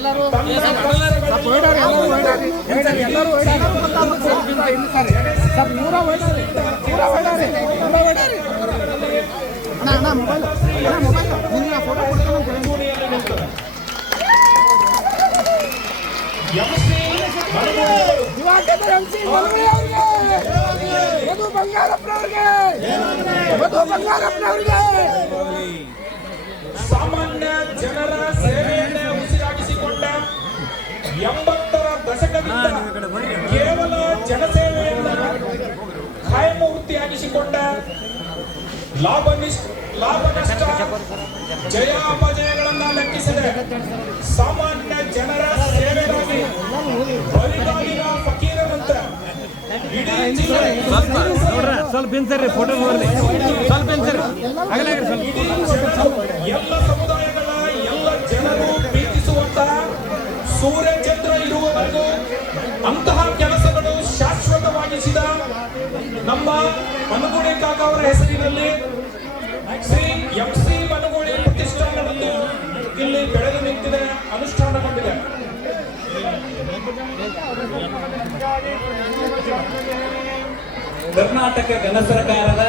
ಎಲ್ಲರೂ ಸಾಮಾನ್ಯ ಜನರ ಸೇವೆಯನ್ನೇ ಉಸಿರಾಗಿಸಿಕೊಂಡ 80ರ ದಶಕದಿಂದ ಕೇವಲ ಜನಸೇವೆಯನ್ನ ಕಾಯಮೂರ್ತಿಯಾಗಿಸಿಕೊಂಡ ಲಾಭ ನಷ್ಟ ಜಯಾಪಜಯಗಳನ್ನ ಲೆಕ್ಕಿಸದೆ ಸಾಮಾನ್ಯ ಜನರ ಸೇವೆಗಾಗಿ ಬರಿಗಾಲಿನ ಫಕೀರನಂತ ಇಡೀ ಜಿಲ್ಲೆ ಎಲ್ಲ ಸಮುದಾಯಗಳ ಎಲ್ಲ ಜನರು ಪ್ರೀತಿಸುವಂತಹ ಸೂರ್ಯಚಂದ್ರ ಇರುವವರೆಗೂ ಅಂತಹ ಕೆಲಸಗಳು ಶಾಶ್ವತವಾಗಿಸಿದ ನಮ್ಮ ಮನಗುಳಿ ಕಾಕ ಅವರ ಹೆಸರಿನಲ್ಲಿ ಶ್ರೀ MC ಮನಗುಳಿ ಪ್ರತಿಷ್ಠಾನವನ್ನು ಇಲ್ಲಿ ಬೆಳೆದು ನಿಂತಿದೆ, ಅನುಷ್ಠಾನಗೊಂಡಿದೆ. ಕರ್ನಾಟಕ ಘನ ಸರ್ಕಾರದ